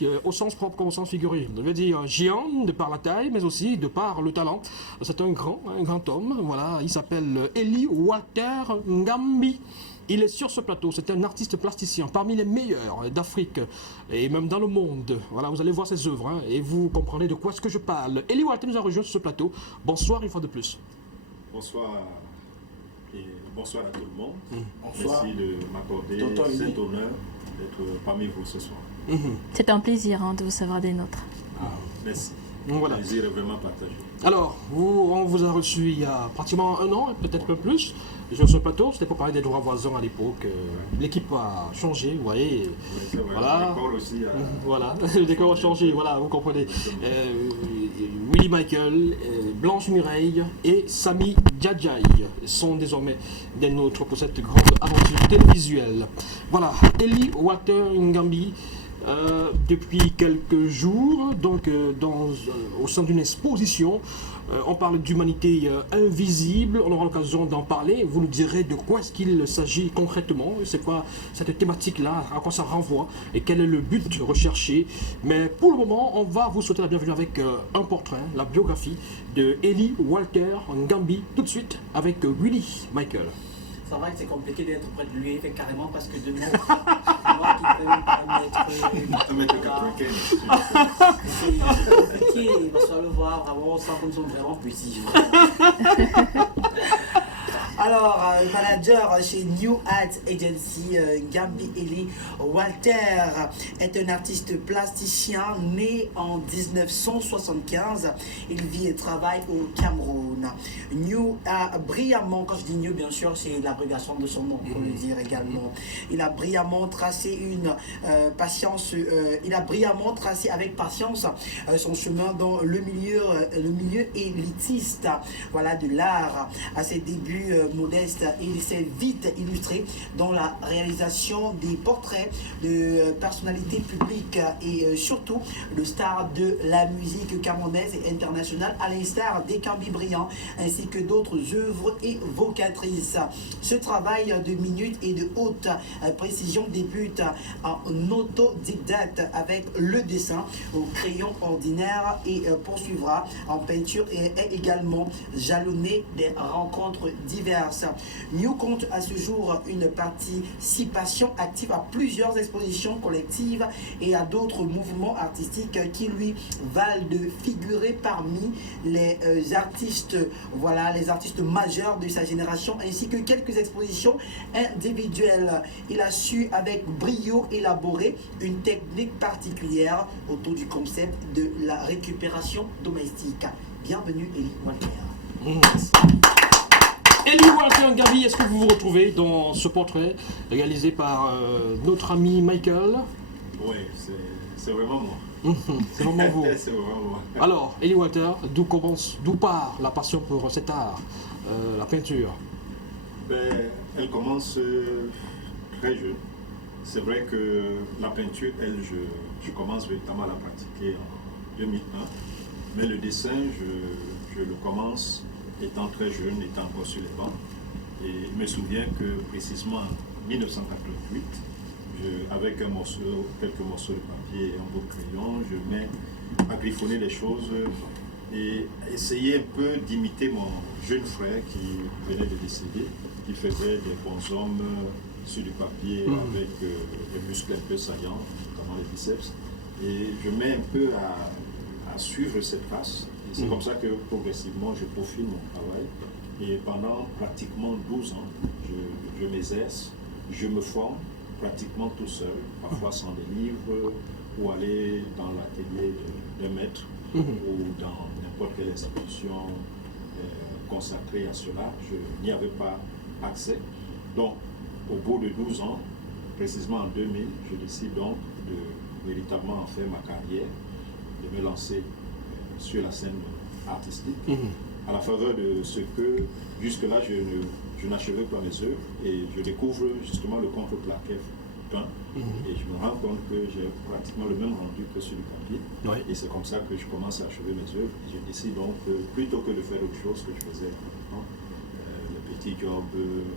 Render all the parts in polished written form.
Eli, au sens propre comme au sens figuré. Je veux dire géant de par la taille, mais aussi de par le talent. C'est un grand homme. Voilà, il s'appelle Eli Walter Ngambi. Il est sur ce plateau, c'est un artiste plasticien parmi les meilleurs d'Afrique et même dans le monde. Voilà, vous allez voir ses œuvres hein, et vous comprendrez de quoi est-ce que je parle. Eli Walter nous a rejoint sur ce plateau. Bonsoir une fois de plus. Bonsoir et bonsoir à tout le monde. Bonsoir. Merci de m'accorder cet honneur d'être parmi vous ce soir. C'est un plaisir hein, de vous savoir des nôtres. Merci. Voilà. Le plaisir est vraiment partagé. Alors, on vous a reçu il y a pratiquement un an, peut-être un peu plus, sur ce plateau. C'était pour parler des droits voisins à l'époque. L'équipe a changé, vous voyez. Oui, c'est vrai. Voilà. Le décor aussi a... Voilà, le décor a changé, voilà, vous comprenez. Willie Michael, Blanche Mireille et Sami Djadjaï sont désormais des nôtres pour cette grande aventure télévisuelle. Voilà, Eli Walter Ngambi. Depuis quelques jours, donc au sein d'une exposition, on parle d'humanité invisible, on aura l'occasion d'en parler, vous nous direz de quoi est-ce qu'il s'agit concrètement, c'est quoi cette thématique-là, à quoi ça renvoie et quel est le but recherché. Mais pour le moment, on va vous souhaiter la bienvenue avec un portrait, la biographie de Eli Walter Ngambi, tout de suite avec Willie Michael. C'est vrai que c'est compliqué d'être près de lui, fait carrément parce que de mètres. Moi qui fais même pas 1m95. c'est compliqué, parce qu'on va le voir, vraiment, on sent qu'ils sont vraiment petits. Alors, manager chez New Art Agency, Ngambi Eli Walter est un artiste plasticien né en 1975. Il vit et travaille au Cameroun. New a brillamment, quand je dis New, bien sûr, c'est l'abréviation de son nom, il faut le dire également. Il a brillamment tracé avec patience son chemin dans le milieu élitiste, voilà, de l'art. À ses débuts modeste, il s'est vite illustré dans la réalisation des portraits de personnalités publiques et surtout de stars de la musique camerounaise et internationale, à l'instar d'Ekambi Brillant ainsi que d'autres œuvres évocatrices. Ce travail de minute et de haute précision débute en autodidacte avec le dessin au crayon ordinaire et poursuivra en peinture et est également jalonné des rencontres diverses. New compte à ce jour une participation active à plusieurs expositions collectives et à d'autres mouvements artistiques qui lui valent de figurer parmi les artistes majeurs de sa génération, ainsi que quelques expositions individuelles. Il a su avec brio élaborer une technique particulière autour du concept de la récupération domestique. Bienvenue Eli Walter. Eli Walter Ngambi, est-ce que vous vous retrouvez dans ce portrait réalisé par notre ami Michael? Oui, c'est vraiment moi. C'est vraiment vous. C'est vraiment moi. Alors, Eli Walter, d'où part la passion pour cet art, la peinture? Elle commence très jeune. C'est vrai que la peinture, je commence véritablement à la pratiquer en 2001. Mais le dessin, je le commence étant très jeune, étant encore sur les bancs. Et je me souviens que précisément en 1988, avec quelques morceaux de papier et un beau crayon, je mets à griffonner les choses et essayer un peu d'imiter mon jeune frère qui venait de décéder, qui faisait des bonshommes sur du papier avec des muscles un peu saillants, notamment les biceps. Et je mets un peu à suivre cette trace. C'est comme ça que progressivement je peaufine mon travail et pendant pratiquement 12 ans, je m'exerce, je me forme pratiquement tout seul, parfois sans des livres ou aller dans l'atelier d'un maître ou dans n'importe quelle institution consacrée à cela. Je n'y avais pas accès. Donc au bout de 12 ans, précisément en 2000, je décide donc de véritablement en faire ma carrière, de me lancer sur la scène artistique, à la faveur de ce que jusque-là je n'achevais pas mes œuvres et je découvre justement le contreplaqué peint et je me rends compte que j'ai pratiquement le même rendu que sur le papier et c'est comme ça que je commence à achever mes œuvres et je décide donc plutôt que de faire autre chose que je faisais avant, les petits jobs,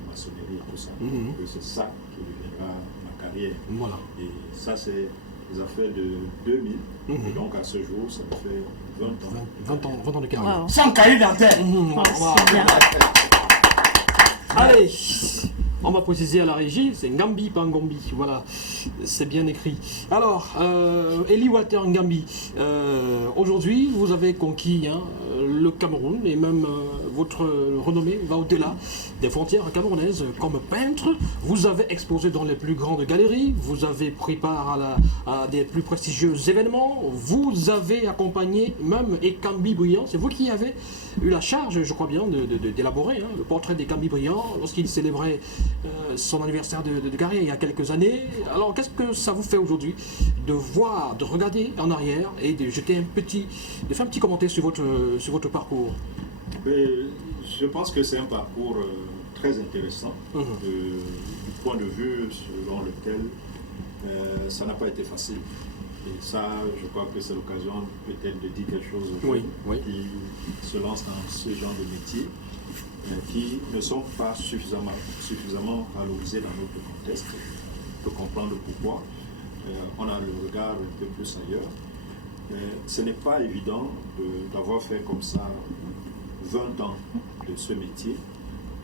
maçonnerie et tout ça, que c'est ça qui deviendra ma carrière. Voilà. Et ça c'est les affaires de 2000. Et donc à ce jour, ça fait 20 ans. 20 ans de carrière. Wow. Sans cahier dentaire. Wow, c'est bien. Allez, on va préciser à la régie, c'est Ngambi, pas Ngombi. Voilà, c'est bien écrit. Alors, Eli Walter Ngambi, aujourd'hui, vous avez conquis le Cameroun et même votre renommée va au-delà des frontières camerounaises. Comme peintre, vous avez exposé dans les plus grandes galeries, vous avez pris part à des plus prestigieux événements, vous avez accompagné même Ekambi Brillant. C'est vous qui avez eu la charge, je crois bien, d'élaborer le portrait d'Ekambi Brillant lorsqu'il célébrait son anniversaire de carrière il y a quelques années. Alors qu'est-ce que ça vous fait aujourd'hui de voir, de regarder en arrière et de jeter de faire un petit commentaire sur votre parcours? Je pense que c'est un parcours très intéressant du point de vue selon lequel ça n'a pas été facile. Et ça, je crois que c'est l'occasion peut-être de dire quelque chose aux jeunes qui se lancent dans ce genre de métier, qui ne sont pas suffisamment valorisés dans notre contexte. On peut comprendre pourquoi. On a le regard un peu plus ailleurs. Ce n'est pas évident d'avoir fait comme ça 20 ans de ce métier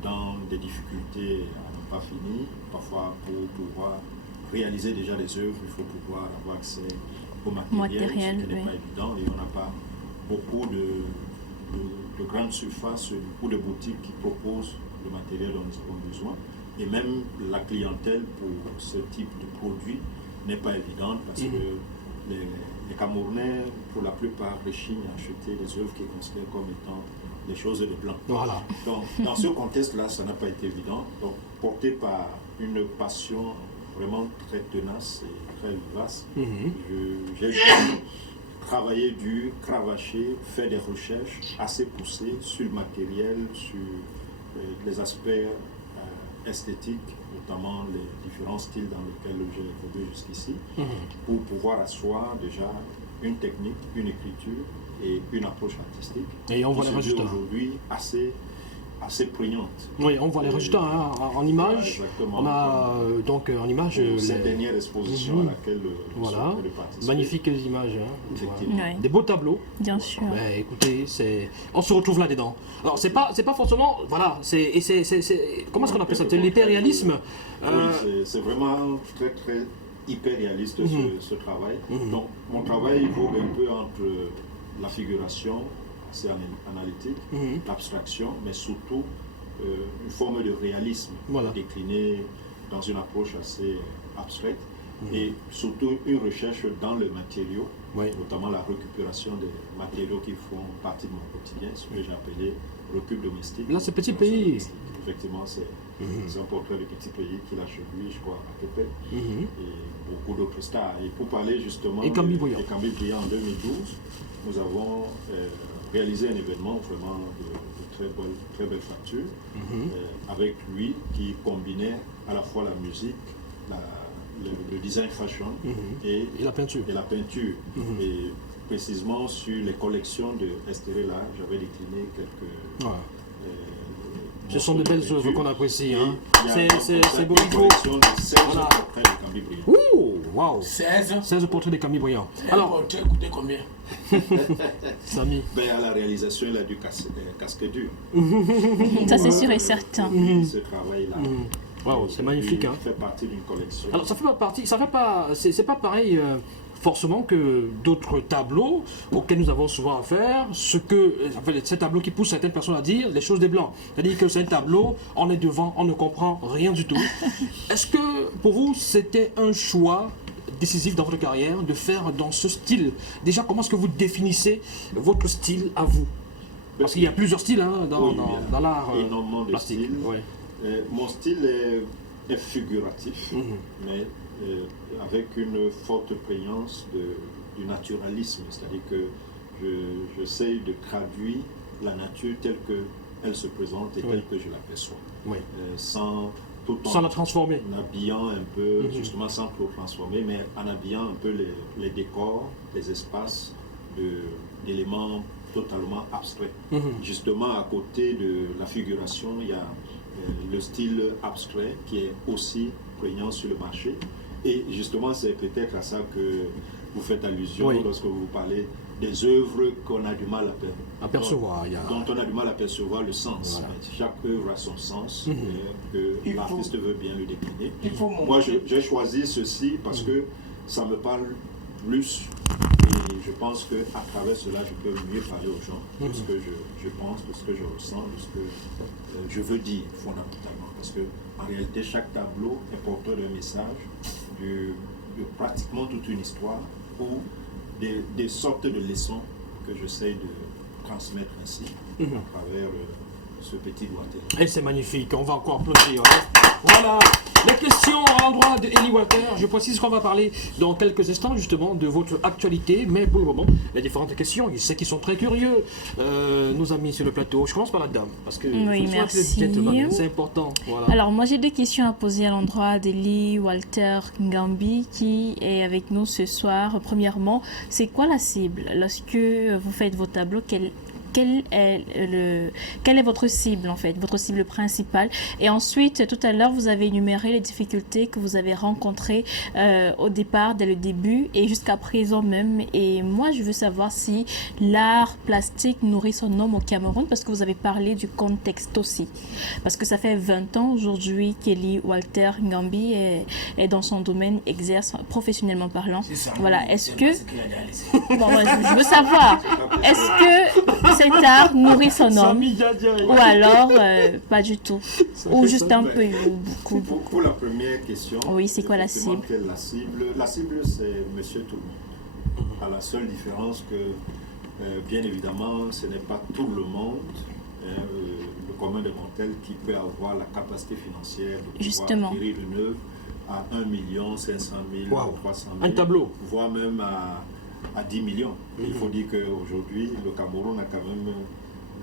dans des difficultés à n'en pas finir. Parfois, pour pouvoir réaliser déjà des œuvres, il faut pouvoir avoir accès au matériel, ce qui n'est pas évident, et on n'a pas beaucoup de grandes surfaces ou de boutiques qui proposent le matériel dont nous avons besoin. Et même la clientèle pour ce type de produit n'est pas évidente parce que les Camerounais, pour la plupart, rechignent à acheter des œuvres qui considèrent comme étant des choses de blanc. Voilà. Donc, dans ce contexte-là, ça n'a pas été évident. Donc, porté par une passion vraiment très tenace et très vivace, j'ai dû travailler dur, cravacher, faire des recherches assez poussées sur le matériel, sur les aspects esthétiques, notamment les différents styles dans lesquels j'ai évolué jusqu'ici, pour pouvoir asseoir déjà une technique, une écriture et une approche artistique. Et on voit les qui résultats. Aujourd'hui assez prégnante. Oui, on voit les résultats en images. Exactement. On a donc en images cette dernière exposition à laquelle voilà, je participe. magnifiques images. Effectivement. Ouais. Des beaux tableaux. Bien sûr. Ben, écoutez, on se retrouve là-dedans. Alors c'est pas forcément, voilà, comment est-ce qu'on appelle ça? C'est l'hyperréalisme. Oui, c'est vraiment très très hyper réaliste ce travail. Donc mon travail vogue un peu entre la figuration assez analytique, l'abstraction, mais surtout une forme de réalisme déclinée dans une approche assez abstraite et surtout une recherche dans le matériau, notamment la récupération des matériaux qui font partie de mon quotidien, ce que j'ai appelé recul domestique. Là, c'est petit pays. Effectivement, c'est un portrait de petit pays qu'il a chez lui, je crois, à Pépé, et beaucoup d'autres stars. Et pour parler justement Ekambi Brillant en 2012, nous avons réalisé un événement vraiment de très belle facture, avec lui qui combinait à la fois la musique, le design fashion et la peinture. Et précisément sur les collections de Esterella, j'avais décliné quelques... Ce sont de belles œuvres qu'on apprécie. Hein. C'est beau. Une collection de 16 portraits de Ekambi Brillant. Ouh, waouh! 16 portraits d'Ekambi Brillant. Alors, portrait coûtait combien? Samy. À la réalisation, il a dû casquer dur. Ça, c'est sûr et certain. Ce travail-là. Waouh, c'est magnifique. Hein. fait partie d'une collection. Alors, c'est pas pareil forcément que d'autres tableaux auxquels nous avons souvent affaire. Ces tableaux qui poussent certaines personnes à dire les choses des blancs. C'est-à-dire que c'est un tableau, on est devant, on ne comprend rien du tout. Est-ce que pour vous, c'était un choix décisif dans votre carrière de faire dans ce style? Déjà, comment est-ce que vous définissez votre style à vous? Parce qu'il y a plusieurs styles dans l'art plastique. Styles. Mon style est figuratif, mais avec une forte prégnance du naturalisme, c'est-à-dire que j'essaye de traduire la nature telle qu'elle se présente et telle que je l'aperçois, sans la transformer. En habillant un peu, justement sans trop transformer, mais en habillant un peu les décors, les espaces d'éléments totalement abstraits. Justement, à côté de la figuration, il y a le style abstrait qui est aussi prégnant sur le marché. Et justement, c'est peut-être à ça que vous faites allusion Oui. lorsque vous parlez des œuvres qu'on a du mal à Apercevoir, il y a- dont on a du mal à percevoir le sens. Voilà. Chaque œuvre a son sens, que Il l'artiste veut bien le décliner. Il faut Moi, j'ai choisi ceci parce que ça me parle plus et je pense qu'à travers cela, je peux mieux parler aux gens de ce que je pense, de ce que je ressens, de ce que je veux dire fondamentalement. Parce que en réalité, chaque tableau est porteur d'un message, de pratiquement toute une histoire ou des sortes de leçons que j'essaie de transmettre ainsi à travers ce petit doigté. Et c'est magnifique, on va encore applaudir. Hein. Voilà, les questions à l'endroit de Ellie Walter. Je précise qu'on va parler dans quelques instants justement de votre actualité, mais pour le moment, les différentes questions, je sais qu'ils sont très curieux, nos amis sur le plateau. Je commence par la dame, parce que Oui, faut souvent que le merci. gentleman, c'est important. Voilà. Alors, moi, j'ai des questions à poser à l'endroit d'Eli Walter Ngambi qui est avec nous ce soir. Premièrement, c'est quoi la cible? Lorsque vous faites vos tableaux, quel est votre cible en fait, votre cible principale? Et ensuite, tout à l'heure, vous avez énuméré les difficultés que vous avez rencontrées au départ, dès le début et jusqu'à présent même. Et moi, je veux savoir si l'art plastique nourrit son homme au Cameroun, parce que vous avez parlé du contexte aussi. Parce que ça fait 20 ans aujourd'hui qu'Eli Walter Ngambi est dans son domaine, exerce professionnellement parlant. Voilà, est-ce que... Bon, moi, je veux savoir, est-ce que cet art nourrit son homme Sami Diadja, ou alors pas du tout, ou fait juste ça, un ouais. peu ou beaucoup? Pour la première question, Oui, c'est quoi la effectivement, cible? quelle est la cible? La cible, c'est Monsieur Tout le monde. À la seule différence que, bien évidemment, ce n'est pas tout le monde, le commun des mortels, qui peut avoir la capacité financière de pouvoir Justement. acquérir une œuvre à 1 500 000, Wow. 300 000, Un tableau. voire même à 10 millions. Il faut dire qu'aujourd'hui, le Cameroun a quand même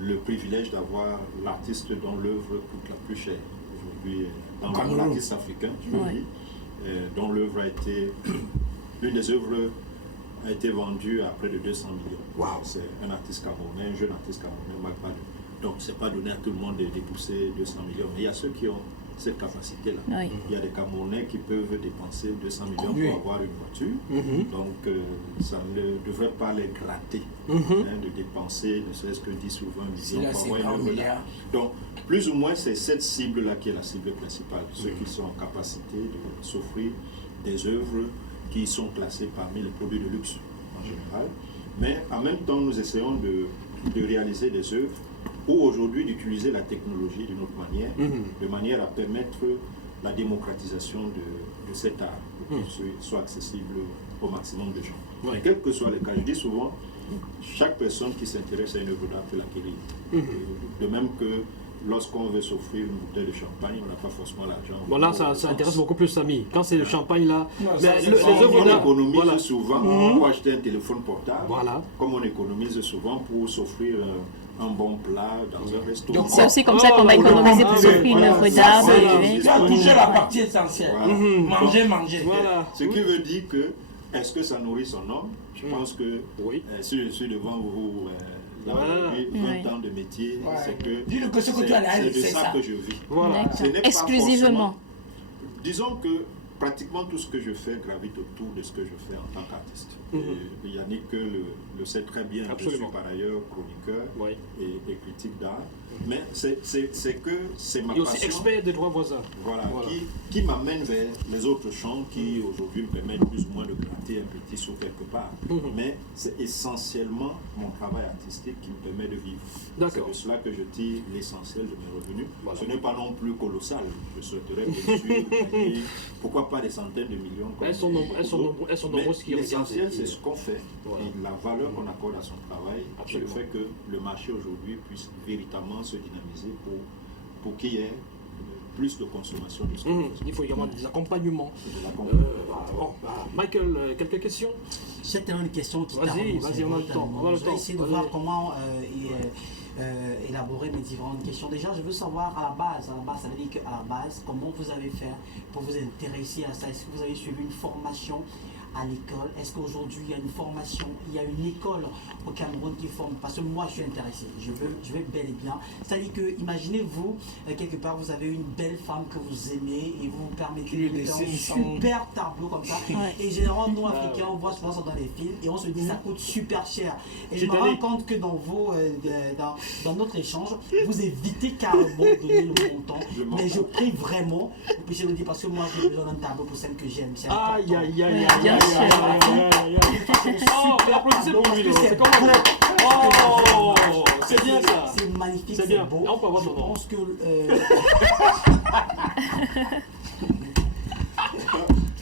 le privilège d'avoir l'artiste dont l'œuvre coûte la plus cher. Aujourd'hui, dans l'artiste africain, je veux Ouais. dire, dont l'œuvre a été, l'une des œuvres a été vendue à près de 200 millions. Wow. C'est un artiste camerounais, un jeune artiste camerounais, Mac Badou. Donc, ce n'est pas donné à tout le monde de débourser 200 millions. Mais il y a ceux qui ont cette capacité-là. Oui. Il y a des Camerounais qui peuvent dépenser 200 millions Oui. pour avoir une voiture. Donc, ça ne devrait pas les gratter de dépenser ne serait-ce que 10 ou 20 millions pour avoir une œuvre d'art. Donc, plus ou moins, c'est cette cible-là qui est la cible principale. Ceux qui sont en capacité de s'offrir des œuvres qui sont classées parmi les produits de luxe en général. Mais en même temps, nous essayons de réaliser des œuvres ou aujourd'hui d'utiliser la technologie d'une autre manière, de manière à permettre la démocratisation de cet art, pour qu'il soit accessible au maximum de gens. Oui. Et quel que soit le cas, je dis souvent, chaque personne qui s'intéresse à une œuvre d'art peut l'acquérir. De même que lorsqu'on veut s'offrir une bouteille de champagne, on n'a pas forcément l'argent. Bon, là, ça intéresse beaucoup plus Samy. Quand c'est le champagne, là, mais les On œuvres d'art, économise voilà. souvent pour acheter un téléphone portable, Voilà. comme on économise souvent pour s'offrir un bon plat dans un restaurant. C'est aussi comme ça qu'on va économiser pour s'offrir une œuvre d'art. Tu as touché la partie essentielle. Voilà. Manger. Voilà. Ce qui veut dire que, est-ce que ça nourrit son homme? Je pense que Oui. si je suis devant vous, dans Voilà. 20 ans de métier, Ouais. c'est que Dis-le que ce que tu as là, c'est de c'est ça ça. que je vis. Voilà. Ce n'est D'accord. pas Exclusivement. Disons que pratiquement tout ce que je fais gravite autour de ce que je fais en tant qu'artiste. Et Yannick le sait très bien, Absolument. je suis par ailleurs chroniqueur Oui. et critique d'art. Mais c'est que c'est ma Et aussi passion. expert des droits voisins. Voilà, Voilà. qui m'amène vers les autres champs qui aujourd'hui me permettent plus ou moins de gratter un petit sou quelque part. Mais c'est essentiellement mon travail artistique qui me permet de vivre. D'accord. C'est de cela que je tire l'essentiel de mes revenus. Voilà. Ce n'est pas non plus colossal. Je souhaiterais bien sûr gagner, pourquoi pas des centaines de millions. comme Elles sont mais nombreuses qui l'essentiel, regardent. c'est ce qu'on fait Voilà. et la valeur qu'on accorde à son travail. C'est le Absolument. fait que le marché aujourd'hui puisse véritablement se dynamiser pour qu'il y ait plus de consommation de ce que nous faisons. Il faut également des accompagnements. De la compagnie. Michael, quelques questions? C'est une question qui Vas-y, vas-y, on a le temps. On a le Je vais temps. essayer de Vas-y. voir comment élaborer mes différentes questions. Déjà, je veux savoir à la base, ça veut dire qu'à la base, comment vous avez fait pour vous intéresser à ça? Est-ce que vous avez suivi une formation à l'école? Est-ce qu'aujourd'hui il y a une formation, il y a une école au Cameroun qui forme? Parce que moi je suis intéressé, je veux bel et bien. C'est-à-dire que, imaginez-vous, quelque part vous avez une belle femme que vous aimez et vous vous permettez lui de faire un dessine super tableau comme ça. Ouais. Et généralement, nous Africains, on voit souvent ça dans les films et on se dit ça coûte super cher. Et je me rends Titanic. compte que dans notre échange, vous évitez carrément de donner le montant. Je m'en Mais je fous. prie vraiment, vous puissiez le dire parce que moi j'ai besoin d'un tableau pour celle que j'aime. C'est important. Aïe, aïe, aïe, aïe, Bien aïe, sûr. aïe, aïe, aïe, aïe. Oh, Super applaudissez tableau, pour lui, parce que c'est comment Oh, c'est bien ça. C'est magnifique, C'est c'est bien. beau. Et on peut avoir Je ton nom. pense que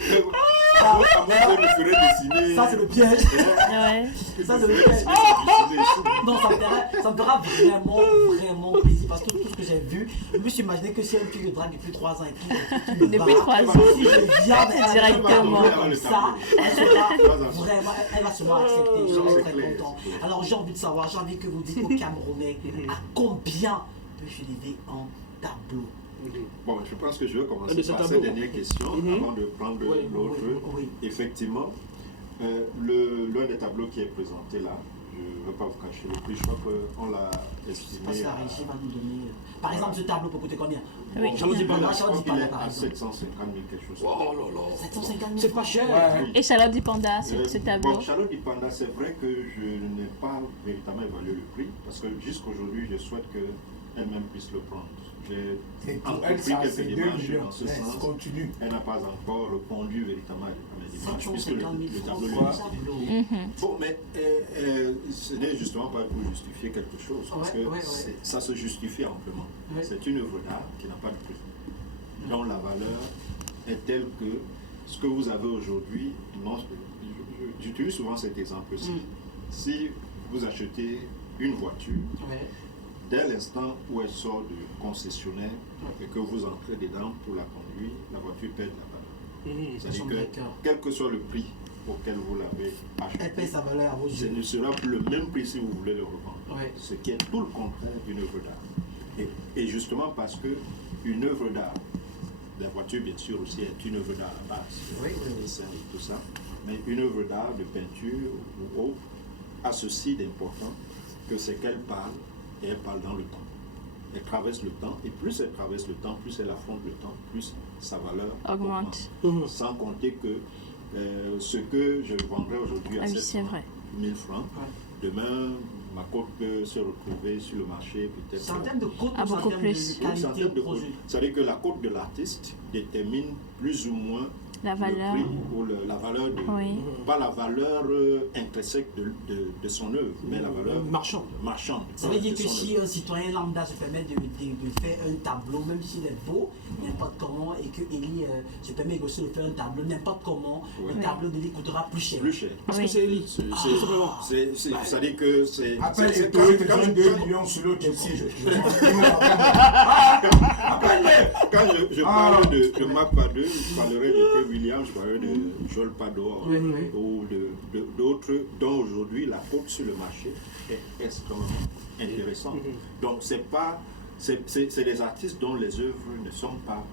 Moi, je me ferais dessiner. ça c'est le piège. Ouais. Ça, c'est le Je me piège. ferais dessiner ici. Non, ça me fera vraiment plaisir parce que tout ce que j'ai vu, je me suis imaginé que si une fille de drague depuis 3 ans et qui me Depuis bat, 3 ans. si je viens Directement. comme ça, elle sera vraiment, elle va seulement accepter. Je C'est serai très clair, content. c'est clair. Alors j'ai envie de savoir, j'ai envie que vous dites aux Camerounais à combien peut-je lever un tableau? Bon, je pense que je vais commencer Mais c'est par un cette tableau. dernière question avant de prendre Oui. l'autre. Oui. Effectivement, l'un des tableaux qui est présenté là, je ne veux pas vous cacher le prix, je crois qu'on l'a Parce estimé que la régie va nous donner. Par exemple, ce tableau peut coûter combien? Oui. Charlotte Dipanda. Là, je Charlotte crois qu'il Dipanda, est par à exemple. 750 000 quelque chose. Oh là là. 750 000 C'est pas francs. cher. Oui. Et Charlotte Dipanda, ce tableau. Bon, Charlotte Dipanda, c'est vrai que je n'ai pas véritablement évalué le prix parce que jusqu'aujourd'hui, je souhaite qu'elle-même puisse le prendre. J'ai Et pour elle, entrepris ça, quelques c'est 2 démarches millions. dans ce Ouais, sens. continue. Elle n'a pas encore répondu véritablement à mes démarches puisque 750 000 le francs tableau pour lui un est tableau. Mhm. Bon, mais ce n'est justement pas pour justifier quelque chose, parce Ouais, que ouais. ça se justifie amplement. Ouais. C'est une œuvre d'art qui n'a pas de prix, dont la valeur est telle que ce que vous avez aujourd'hui, j'utilise souvent cet exemple aussi. Si vous achetez une voiture, Ouais. dès l'instant où elle sort du concessionnaire et que vous entrez dedans pour la conduire, la voiture perd la valeur. C'est-à-dire Son que, d'accord. quel que soit le prix auquel vous l'avez Elle acheté, paie sa valeur à vos ce yeux. ne sera plus le même prix si vous voulez le revendre. Ouais. Ce qui est tout le contraire d'une œuvre d'art. Et justement parce que une œuvre d'art, la voiture bien sûr aussi est une œuvre d'art à la base, Oui, oui, le oui. dessin et tout ça, mais une œuvre d'art de peinture ou autre a ceci d'important que c'est qu'elle parle et elle parle dans le temps. Elle traverse le temps et plus elle traverse le temps, plus elle affronte le temps, plus sa valeur Augmente. Sans compter que ce que je vendrais aujourd'hui à Ah oui, 700 c'est vrai. 000 francs, demain ma côte peut se retrouver sur le marché peut-être. C'est en termes de coût, Ah, ou c'est en beaucoup termes plus. de Oui, c'est en qualité termes de de produit. coût. C'est-à-dire que la cote de l'artiste détermine plus ou moins La valeur. le prix ou la valeur de, Oui. pas la valeur intrinsèque de son œuvre, mais la valeur Marchande. marchande. Ça veut dire de que son si œuvre. un citoyen lambda se permet de faire un tableau, même s'il est beau, n'importe comment, et que Eli se permet aussi de faire un tableau n'importe comment, Oui. le tableau d'Eli coûtera plus cher. Plus cher. Parce Oui. que c'est Eli. C'est- Tout simplement. C'est-à-dire que c'est. Après, c'est- et toi, c'est- tu quand donnes je- 2 millions sur l'autre aussi. Quand je parle de Marc Padoue, je parlerai de T. Williams, je parlerai de Joel Padoue Oui, oui. ou d'autres dont aujourd'hui la cote sur le marché est extrêmement intéressante. Donc c'est des artistes dont les œuvres ne sont pas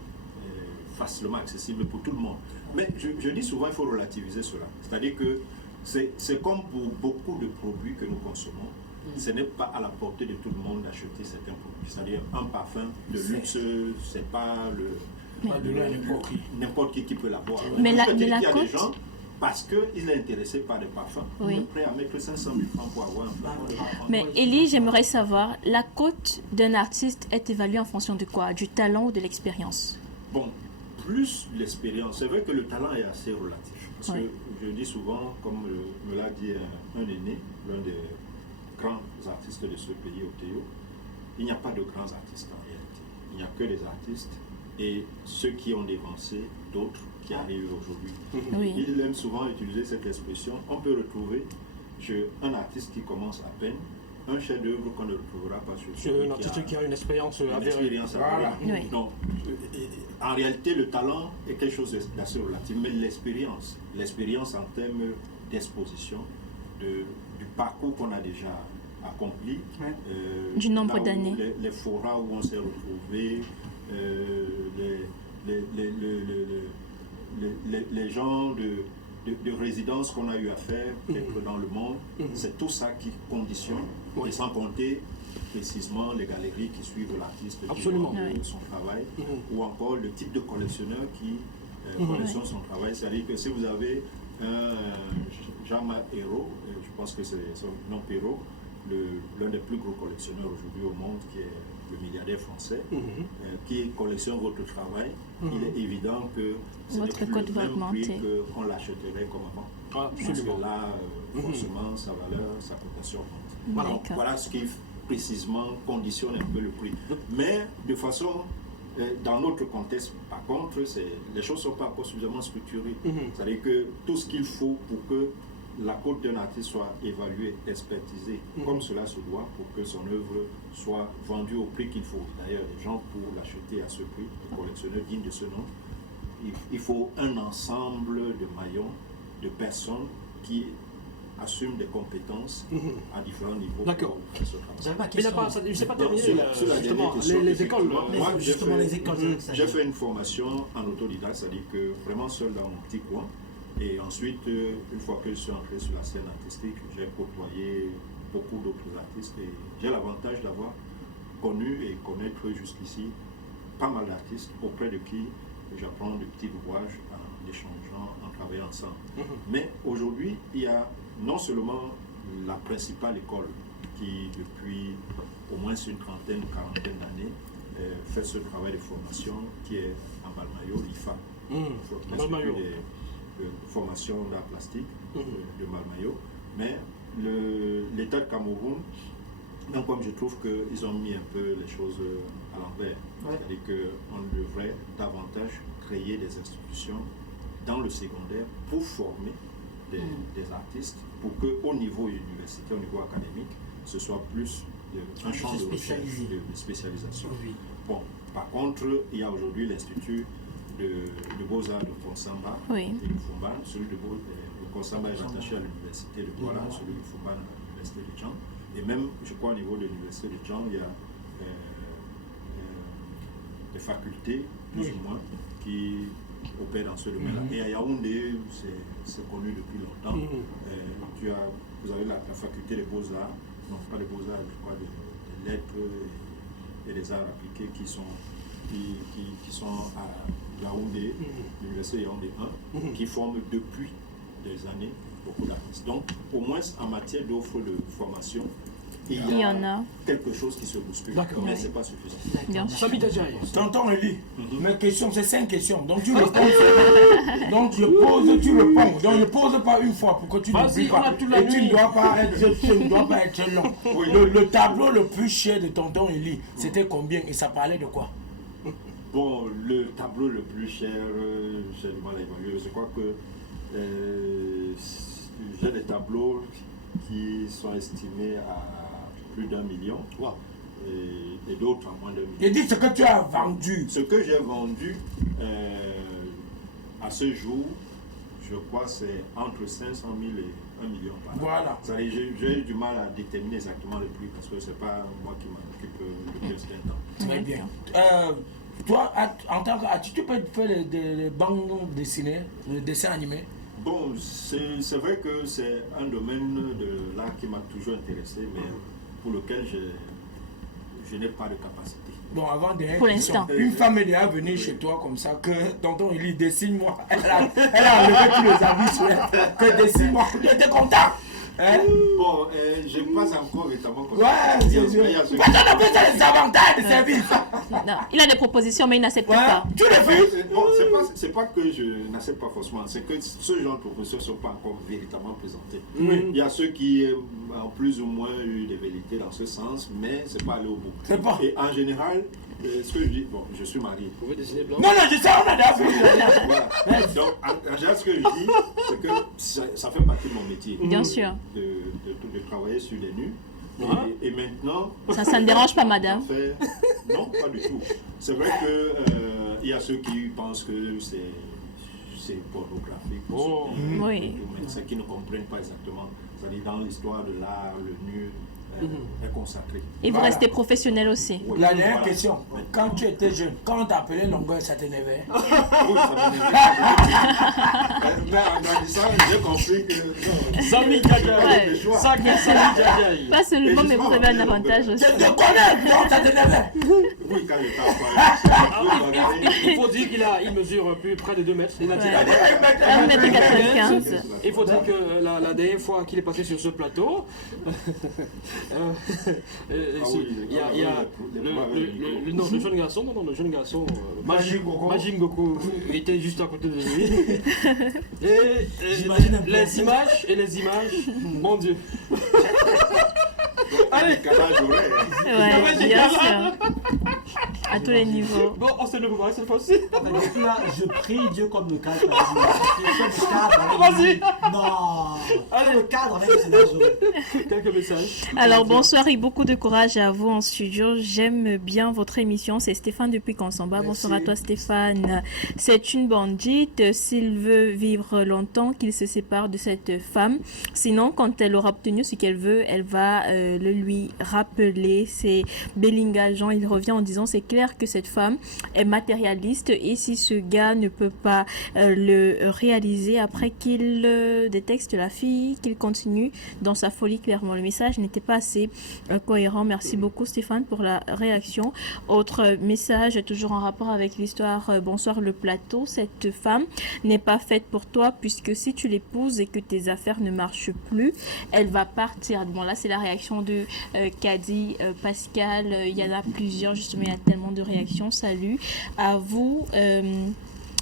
facilement accessibles pour tout le monde. Mais je dis souvent il faut relativiser cela. C'est-à-dire que c'est comme pour beaucoup de produits que nous consommons. Ce n'est pas à la portée de tout le monde d'acheter certains produits. C'est-à-dire un parfum de luxe, c'est pas Pas donné à n'importe qui. n'importe qui peut l'avoir. Mais la- Je mais dis la qu'il y a des cote- gens, parce qu'il est intéressé par des parfums, Oui. il est prêt à mettre 500 000 francs pour avoir un flacon de parfum. Mais Elie, j'aimerais savoir, la cote d'un artiste est évaluée en fonction de quoi? Du talent ou de l'expérience? Bon, plus l'expérience, c'est vrai que le talent est assez relatif. Parce Oui. que je dis souvent, comme me l'a dit un aîné, l'un des grands artistes de ce pays, Othéo, il n'y a pas de grands artistes en réalité. Il n'y a que des artistes et ceux qui ont dévancé d'autres qui arrivent aujourd'hui. Oui. Il aime souvent utiliser cette expression. On peut retrouver chez un artiste qui commence à peine un chef-d'œuvre qu'on ne retrouvera pas sur C'est celui un artiste qui a une expérience une avérée. expérience Voilà. avérée. Oui. Donc, en réalité, le talent est quelque chose d'assez relatif, mais l'expérience en termes d'exposition, du parcours qu'on a déjà accompli, Ouais. Du nombre là où d'années. les forats où on s'est retrouvé, les gens de résidence qu'on a eu à faire, peut-être dans le monde, c'est tout ça qui conditionne, et sans compter précisément les galeries qui suivent l'artiste, qui Absolument. vendent son travail, ou encore le type de collectionneur qui collectionne son travail. C'est-à-dire que si vous avez un Jean-Marc Ayrault, je pense que c'est son nom Ayrault, l'un des plus gros collectionneurs aujourd'hui au monde, qui est le milliardaire français, qui collectionne votre travail, il est évident que c'est Votre plus cote le va même prix augmenter. qu'on l'achèterait comme avant. Ah, Parce que absolument. là, forcément, sa valeur, sa cotation augmente. Voilà. Donc, D'accord. voilà ce qui précisément conditionne un peu le prix. Mais de façon, dans notre contexte, par contre, les choses ne sont pas encore suffisamment structurées. C'est-à-dire que tout ce qu'il faut pour que la cote d'un artiste soit évaluée, expertisée, comme cela se doit, pour que son œuvre soit vendue au prix qu'il faut. D'ailleurs, les gens, pour l'acheter à ce prix, les collectionneurs dignes de ce nom, il faut un ensemble de maillons, de personnes qui assument des compétences à différents niveaux. D'accord. pour faire ce travail. J'avais ma Mais il n'a question. pas, il s'est pas Donc, terminé, sur la justement, dernière question, les écoles. effectivement, moi, j'ai Justement, fait- les écoles. ça- J'ai fait une formation en autodidacte, c'est-à-dire que vraiment seul dans mon petit coin. Et ensuite, une fois que je suis entré sur la scène artistique, j'ai côtoyé beaucoup d'autres artistes et j'ai l'avantage d'avoir connu et connaître jusqu'ici pas mal d'artistes auprès de qui j'apprends de petits ouvrages en échangeant, en travaillant ensemble. Mais aujourd'hui, il y a non seulement la principale école qui, depuis au moins une trentaine, quarantaine d'années, fait ce travail de formation qui est en Balmayo, l'IFA, Balmayo. de formation d'art plastique de Balmayo. Mais l'État de Cameroun, donc comme je trouve qu'ils ont mis un peu les choses à l'envers, c'est-à-dire qu'on devrait davantage créer des institutions dans le secondaire pour former des artistes, pour qu'au niveau universitaire, au niveau académique, ce soit plus un champ de recherche, de spécialisation. Oui. Bon, par contre, il y a aujourd'hui l'Institut de Beaux-Arts de Konsamba Oui. et de Fumban. Celui de Konsamba est rattaché à l'université de Douala, celui de Fumban à l'université de Djan. Et même, je crois, au niveau de l'université de Djan, il y a des facultés, plus ou moins, qui opèrent dans ce domaine-là. Et à Yaoundé, c'est connu depuis longtemps. Vous avez la faculté des Beaux-Arts, non pas des Beaux-Arts, je crois, des lettres et des arts appliqués qui sont à Yaoundé, l'université Yaoundé 1, qui forment depuis des années beaucoup d'artistes. Donc, au moins en matière d'offres de formation, il y en a. quelque chose qui se bouscule. D'accord. Mais Oui. ce n'est pas suffisant. Bien sûr. Sami Djadjaï. Tonton Eli, mes questions, c'est 5 questions. Donc tu réponds. Donc je pose, tu réponds. Donc je pose pas une fois pour que tu Vas-y, n'oublies on a pas. toute la Et tu nuit. ne dois pas être long. Le tableau le plus cher de Tonton Eli, c'était combien et ça parlait de quoi? Bon, le tableau le plus cher, j'ai du mal à évaluer. Je crois que j'ai des tableaux qui sont estimés à plus d'1 million Wow. et d'autres à moins d'1 million. Et dis ce que tu as vendu. Ce que j'ai vendu à ce jour, je crois c'est entre 500 000 et 1 million par an. Voilà. C'est-à-dire, j'ai eu du mal à déterminer exactement le prix parce que c'est pas moi qui m'en occupe depuis un certain temps. Très bien. Toi, en tant qu'artiste, tu peux faire des bandes dessinées, des dessins animés? Bon, c'est vrai que c'est un domaine de l'art qui m'a toujours intéressé, mais pour lequel je n'ai pas de capacité. Bon, avant dernière Pour question, l'instant. une femme est déjà venue chez toi comme ça, que tonton Eli dessine-moi. Elle a enlevé tous les habits sur elle, que dessine-moi. Tu étais content? Hein? Bon, je passe encore récemment comme Ouais, ça. c'est sûr. Il y a ceux Pourquoi tu appelles ça les avantages de service? Non, il a des propositions, mais il n'accepte Ouais. pas. Tu refuses? Bon, c'est pas que je n'accepte pas forcément, c'est que ce genre de propositions ne sont pas encore véritablement présentées. Oui. Il y a ceux qui ont plus ou moins eu des vérités dans ce sens, mais c'est pas allé au bout. C'est pas. Et en général, ce que je dis, bon, je suis marié. Vous pouvez dessiner blanc. Non, non, je sais, on a déjà vu. Voilà. Donc, en général, ce que je dis, c'est que ça fait partie de mon métier. Bien sûr. De travailler sur les nus. Ah. Et maintenant... Ça ne dérange pas, madame. Non, pas du tout. C'est vrai que il y a ceux qui pensent que c'est pornographique. Oh. Oui. Mais ceux qui ne comprennent pas exactement. C'est-à-dire dans l'histoire de l'art, le nu est consacrée. Et vous Voilà. restez professionnel aussi. Oui, La dernière voilà. question. Quand tu étais jeune, quand on t'appelait longueur, ça t'énervait? Oui, ça m'énervait. Mais en grandissant, j'ai compris que non. Sami Djadjaï. Ouais. Sami Djadjaï. Pas seulement, mais vous avez un avantage aussi. Je te connais, donc ça t'énervait. Oui, quand j'étais en Il faut dire qu'il mesure plus près de 2 mètres. Il a dit- Ouais. 1m95. Il faut dire que la dernière fois qu'il est passé sur ce plateau, il y a le jeune garçon, le jeune garçon, Majin Goku était juste à côté de lui. Et J'imagine un peu. les images, mon Dieu. Allez, Ouais, bien sûr. À tous les niveaux. bon, on se le voit cette fois-ci. Depuis là, je prie Dieu comme le cadre. Le cadre Vas-y. Non. Allez. Le cadre avec c'est dangereux. Quelques messages. Alors bonsoir et beaucoup de courage à vous en studio. J'aime bien votre émission. C'est Stéphane depuis Consamba. Bonsoir à toi Stéphane. C'est une bandite. S'il veut vivre longtemps, qu'il se sépare de cette femme. Sinon, quand elle aura obtenu ce qu'elle veut, elle va le lui rappeler. C'est Bellinga Jean. Il revient en disant c'est clair que cette femme est matérialiste et si ce gars ne peut pas le réaliser après qu'il détecte la fille, qu'il continue dans sa folie clairement. Le message n'était pas assez cohérent. Merci beaucoup Stéphane pour la réaction. Autre message toujours en rapport avec l'histoire bonsoir le plateau. Cette femme n'est pas faite pour toi puisque si tu l'épouses et que tes affaires ne marchent plus, elle va partir. Bon là c'est la réaction de Kadi, Pascal, il y en a plusieurs justement, il y a tellement de réactions. Salut à vous.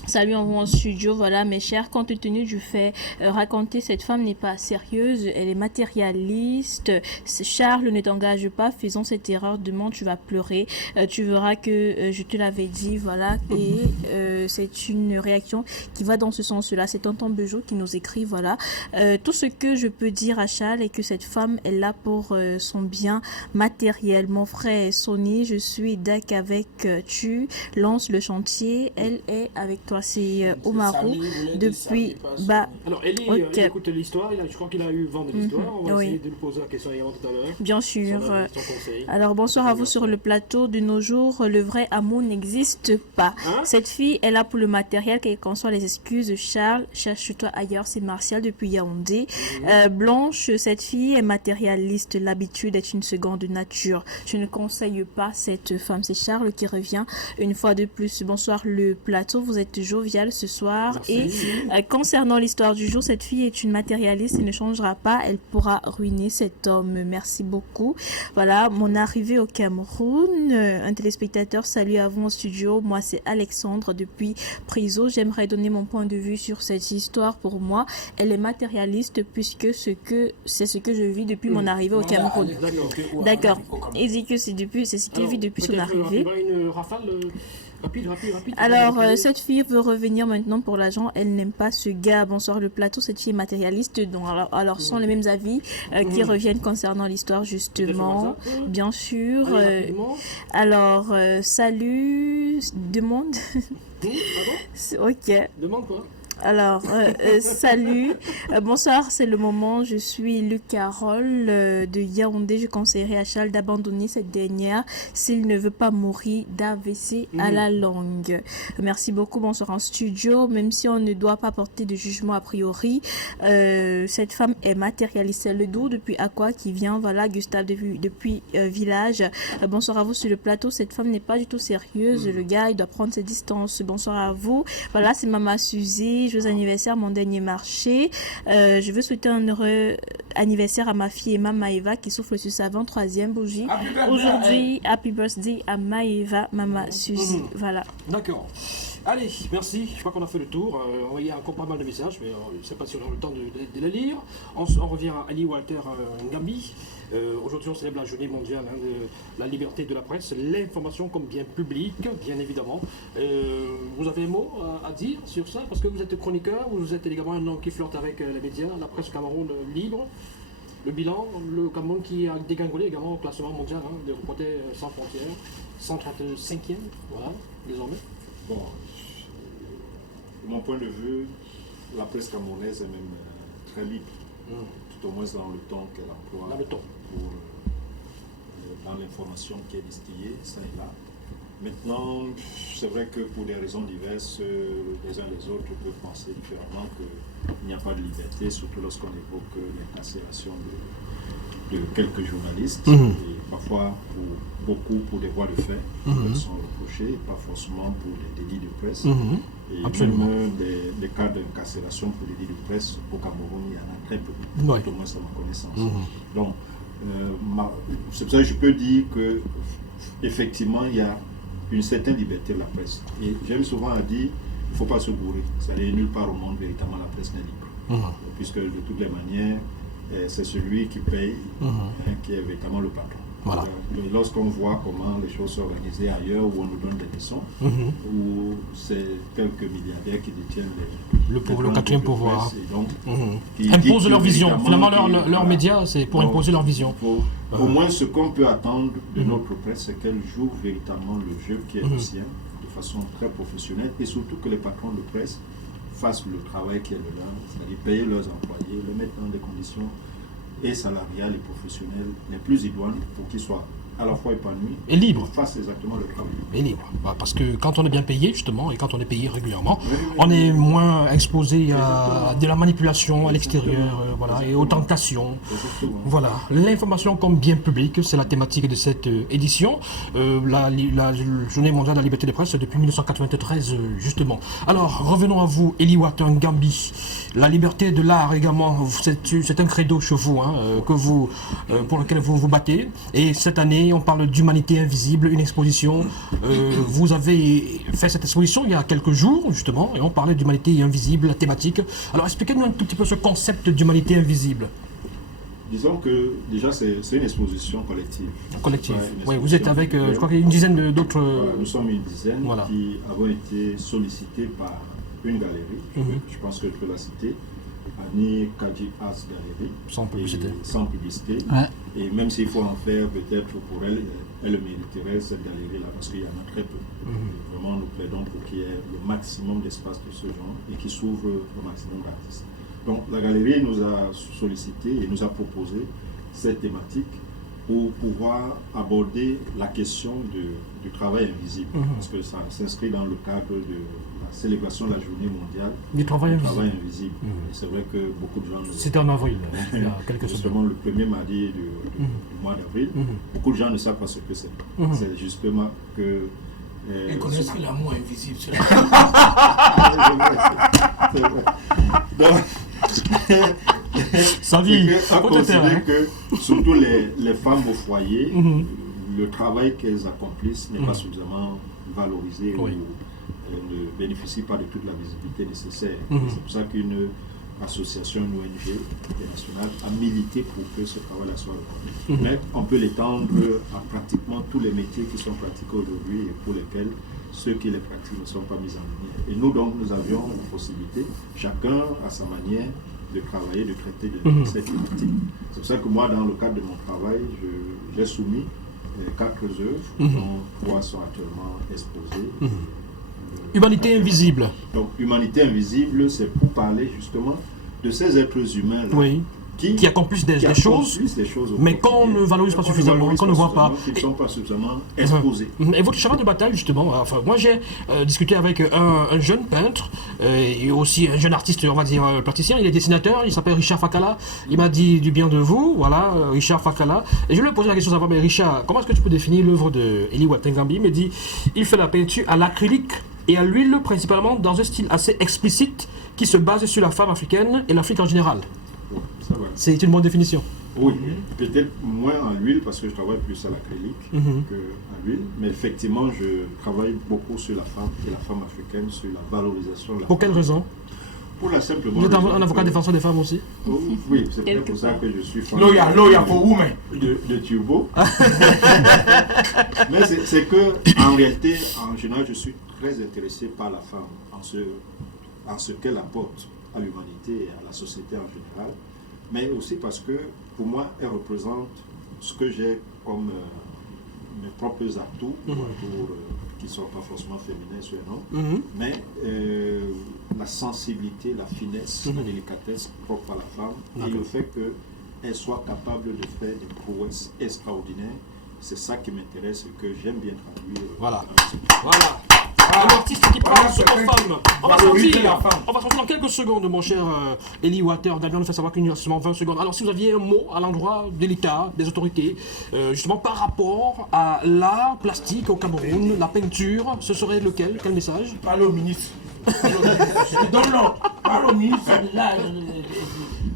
Salut en vous en studio, voilà mes chers, compte tenu du fait raconter cette femme n'est pas sérieuse, elle est matérialiste. Charles, ne t'engage pas, faisons cette erreur, demain tu vas pleurer, tu verras que je te l'avais dit, voilà. Et c'est une réaction qui va dans ce sens-là. C'est Tonton Bejo qui nous écrit, voilà. Tout ce que je peux dire à Charles est que cette femme est là pour son bien matériel. Mon frère Sony, je suis d'accord avec tu, lance le chantier, elle est avec toi. C'est Omarou depuis bas. Alors, Ellie, Ok. écoute l'histoire. Je crois qu'il a eu vent de l'histoire. On va Oui. essayer de lui poser la question également tout à l'heure. Bien sûr. Son avis, son conseil. Alors bonsoir à vous sur le plateau. De nos jours, le vrai amour n'existe pas. Hein? Cette fille est là pour le matériel, quelles qu'en soient les excuses. Charles, cherche-toi ailleurs. C'est Martial depuis Yaoundé. Blanche, cette fille est matérialiste. L'habitude est une seconde nature. Je ne conseille pas cette femme. C'est Charles qui revient une fois de plus. Bonsoir le plateau. Vous êtes jovial ce soir. Merci. Et concernant l'histoire du jour, cette fille est une matérialiste. Elle ne changera pas. Elle pourra ruiner cet homme. Merci beaucoup. Voilà, mon arrivée au Cameroun. Un téléspectateur, salut à vous en studio. Moi, c'est Alexandre depuis Priso. J'aimerais donner mon point de vue sur cette histoire. Pour moi, elle est matérialiste puisque c'est ce que je vis depuis mon arrivée au Cameroun. D'accord. Il dit que c'est ce qu'il vit depuis son peut-être, arrivée. il y aura une rafale rapide. Alors, cette fille veut revenir maintenant pour l'argent. Elle n'aime pas ce gars. Bonsoir le plateau. Cette fille est matérialiste. Donc, alors sont les mêmes avis qui reviennent concernant l'histoire, justement. WhatsApp. Bien sûr. Allez, rapidement. Alors, salut. Demande. Pardon Ok. Demande quoi? Alors, salut. Bonsoir, c'est le moment. Je suis Luc Carole de Yaoundé. Je conseillerais à Charles d'abandonner cette dernière s'il ne veut pas mourir d'AVC à la langue. Merci beaucoup. Bonsoir en studio. Même si on ne doit pas porter de jugement a priori, cette femme est matérialiste. C'est le dos depuis Aqua qui vient. Voilà, Gustave depuis Village. Bonsoir à vous sur le plateau. Cette femme n'est pas du tout sérieuse. Le gars, il doit prendre ses distances. Bonsoir à vous. Voilà, c'est Maman Suzy. Joyeux anniversaire, mon dernier marché. Je veux souhaiter un heureux anniversaire à ma fille Emma Maeva qui souffle sur sa 23e bougie. Aujourd'hui, happy birthday à Maeva, Maman Suzy. Voilà. D'accord. Allez, merci. Je crois qu'on a fait le tour. Il y a encore pas mal de messages, mais je ne sais pas si on aura le temps de les lire. On revient à Ali Walter Ngambi. Aujourd'hui, on célèbre la journée mondiale de la liberté de la presse, l'information comme bien public, bien évidemment. Vous avez un mot à dire sur ça? Parce que vous êtes chroniqueur, vous êtes également un homme qui flirte avec les médias, la presse Cameroun libre. Le bilan, le Cameroun qui a dégringolé également au classement mondial de Reporters sans frontières, 135e, voilà, désormais. Bon, de mon point de vue, la presse camerounaise est même très libre, tout au moins dans le temps qu'elle emploie Dans le ton. pour dans l'information qui est distillée, ça et là. Maintenant, c'est vrai que pour des raisons diverses, les uns les autres peuvent penser différemment qu'il n'y a pas de liberté, surtout lorsqu'on évoque l'incarcération de quelques journalistes, et parfois pour beaucoup pour des voies de fait qui sont reprochées, pas forcément pour des délits de presse. Et Absolument. même des cas d'incarcération pour des délits de presse au Cameroun, il y en a très peu, Ouais. au moins à ma connaissance. Donc, c'est pour ça que je peux dire que effectivement, il y a une certaine liberté de la presse. Et j'aime souvent à dire, il ne faut pas se bourrer. C'est-à-dire, nulle part au monde, véritablement, la presse n'est libre. Puisque de toutes les manières, c'est celui qui paye, qui est véritablement le patron. Voilà. Lorsqu'on voit comment les choses sont organisées ailleurs, où on nous donne des leçons, où c'est quelques milliardaires qui détiennent Le grands quatrième groupes de pouvoir. presse, et donc, qui Imposent dictent leur vision. véritablement Finalement, leur voilà. média, c'est pour Donc, imposer leur vision. Au moins, ce qu'on peut attendre de notre presse, c'est qu'elle joue véritablement le jeu qui est le sien, de façon très professionnelle, et surtout que les patrons de presse fassent le travail qui est le leur, c'est-à-dire payer leurs employés, les mettre dans des conditions et salariales et professionnelles les plus idoines pour qu'ils soient à la fois épanouis Et libre. fassent exactement le travail. Et libre. Bah, parce que quand on est bien payé, justement, et quand on est payé régulièrement, on est moins exposé à de la manipulation à l'extérieur, voilà, et aux tentations. Exactement. Voilà, l'information comme bien public, c'est la thématique de cette édition. La Journée mondiale de la liberté de presse depuis 1993, justement. Alors, revenons à vous, Eliwat Ngambi. La liberté de l'art également, c'est un credo chez vous, hein, pour lequel vous vous battez. Et cette année, on parle d'humanité invisible, une exposition. Vous avez fait cette exposition il y a quelques jours, justement, et on parlait d'humanité invisible, la thématique. Alors, expliquez-nous un tout petit peu ce concept d'humanité invisible. Disons que déjà c'est une exposition collective. Collectif. C'est pas une Oui, vous êtes exposition avec, je individuelle. crois qu'il y a une dizaine d'autres. Voilà, nous sommes une dizaine Voilà. qui avons été sollicités par une galerie. Je pense que je peux la citer. Annie Kaji Arts Gallery. Sans publicité. Et sans publicité. Ouais. Et même s'il faut en faire peut-être pour elle, elle le mériterait cette galerie-là parce qu'il y en a très peu. Et vraiment, nous plaidons pour qu'il y ait le maximum d'espace de ce genre et qu'il s'ouvre au maximum d'artistes. Donc la galerie nous a sollicité et nous a proposé cette thématique pour pouvoir aborder la question du travail invisible, parce que ça s'inscrit dans le cadre de la célébration de la journée mondiale Du travail du invisible. travail invisible. Et c'est vrai que beaucoup de gens C'était en avril, il y a quelques semaines. justement le premier mardi du mois d'avril, beaucoup de gens ne savent pas ce que c'est. C'est justement que Ils connaissent que l'amour invisible. C'est c'est vrai. Donc, Sa vie, c'est qu'on faut te faire, considère hein. que surtout les femmes au foyer, le travail qu'elles accomplissent n'est pas suffisamment valorisé Oui. ou ne bénéficie pas de toute la visibilité nécessaire. C'est pour ça qu'une association, une ONG internationale a milité pour que ce travail-là soit reconnu. Mais on peut l'étendre à pratiquement tous les métiers qui sont pratiqués aujourd'hui et pour lesquels ceux qui les pratiquent ne sont pas mis en lumière. Et nous, donc, nous avions la possibilité, chacun à sa manière, de travailler, de traiter de cette thématique. C'est pour ça que moi, dans le cadre de mon travail, j'ai soumis 4 œuvres, dont 3 sont actuellement exposées. Humanité invisible. Donc, Humanité invisible, c'est pour parler justement de ces êtres humains Oui. Qui accomplissent des choses, au mais qu'on ne valorise pas suffisamment, qu'on ne voit pas. Qui ne sont pas suffisamment exposés. Et votre cheval de bataille, justement, enfin, moi j'ai discuté avec un jeune peintre et aussi un jeune artiste, on va dire plasticien, il est dessinateur, il s'appelle Richard Fakala. Il m'a dit du bien de vous, voilà, Richard Fakala. Et je lui ai posé la question de savoir, mais Richard, comment est-ce que tu peux définir l'œuvre de Eliwat Ngambi? Il me dit, il fait la peinture à l'acrylique et à l'huile, principalement dans un style assez explicite qui se base sur la femme africaine et l'Afrique en général. Oui, ça va. C'est une bonne définition. Oui, peut-être moins à l'huile parce que je travaille plus à l'acrylique qu'à l'huile, mais effectivement je travaille beaucoup sur la femme et la femme africaine, sur la valorisation de la Pour quelle femme. raison? Pour la simple Vous êtes raison un avocat que- défenseur des femmes aussi? Oh, oui, c'est peut-être Quelque pour ça part. que je suis fan Lawyer for women. de Turbo. Mais c'est que en réalité, en général, je suis très intéressé par la femme en ce qu'elle apporte à l'humanité et à la société en général, mais aussi parce que pour moi, elle représente ce que j'ai comme mes propres atouts, ou atouts qui ne sont pas forcément féminins sur un homme, mais la sensibilité, la finesse, la délicatesse propre à la femme et le fait qu'elle soit capable de faire des prouesses extraordinaires c'est ça qui m'intéresse et que j'aime bien traduire. Voilà. dans ce- Voilà. Un artiste qui parle sur nos femmes. On va Valoriser sortir. la femme. On va sortir dans quelques secondes, mon cher Eli Walter. Damien nous fait savoir qu'il nous reste seulement 20 secondes. Alors, si vous aviez un mot à l'endroit de l'État, des autorités, justement par rapport à l'art plastique au Cameroun, la peinture, ce serait lequel? Quel message? Parle au ministre. Parle au ministre. Je te donne l'ordre. Parle au ministre. Là,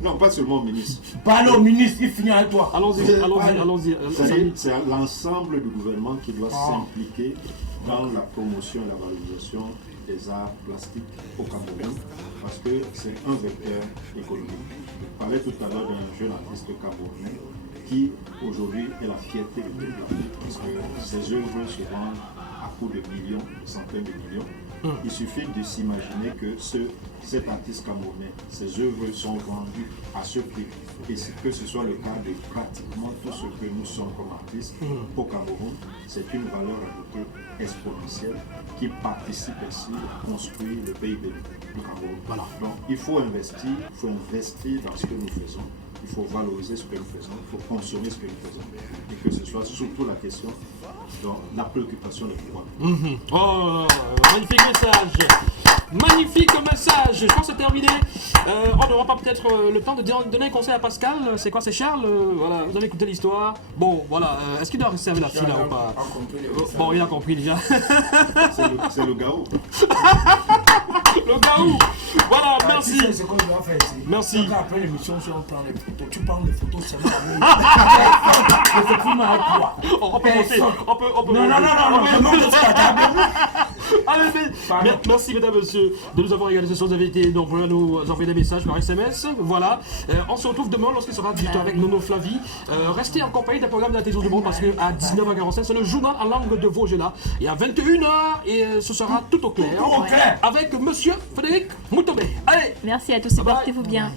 Non, pas seulement au ministre. parle au ministre, il finit avec toi. Allons-y, allons-y, allons-y. C'est-à-dire, c'est l'ensemble du gouvernement qui doit Ah. s'impliquer dans la promotion et la valorisation des arts plastiques au Cameroun, parce que c'est un vecteur économique. Je parlais tout à l'heure d'un jeune artiste camerounais qui aujourd'hui est la fierté de toute l'Afrique, parce que ses œuvres se vendent à coût de millions, de centaines de millions. Il suffit de s'imaginer que cet artiste camerounais, ses œuvres sont vendues à ce prix. Et que ce soit le cas de pratiquement tout ce que nous sommes comme artistes au Cameroun, c'est une valeur ajoutée exponentielle qui participe ainsi à construire le PIB du Cameroun. Voilà. Donc il faut investir dans ce que nous faisons. Il faut valoriser ce que nous faisons, il faut consommer ce que nous faisons. Et que ce soit surtout la question de la préoccupation des pouvoirs. Oh, magnifique message. Magnifique message. Je pense que c'est terminé. On n'aura pas peut-être le temps de donner un conseil à Pascal. C'est quoi, c'est Charles? Voilà, vous avez écouté l'histoire. Bon, voilà. Est-ce qu'il doit rester avec la fille là ou pas? Bon, il a compris déjà. C'est le GAO. Le gars où? Voilà, merci. Tu sais ce qu'on doit faire ici. Merci. Quand après l'émission, si on prend les photos, tu prends les photos seulement avec nous. Je te filme avec toi. On peut monter. On peut Non, non, non, non, je monte sur la table. Allez, merci mesdames et messieurs de nous avoir regardé ce soir. Vous avez été nombreux à nous envoyer des messages par SMS. Voilà. On se retrouve demain lorsqu'il sera 18h avec Nono Flavie. Restez en compagnie des programmes de la télévision du monde parce qu'à 19h45, c'est le journal en langue de Vosgela. Et à 21h, et ce sera tout au clair. Tout au clair. Avec monsieur Frédéric Moutomé. Allez! Merci à tous et Bye bye. portez-vous bien.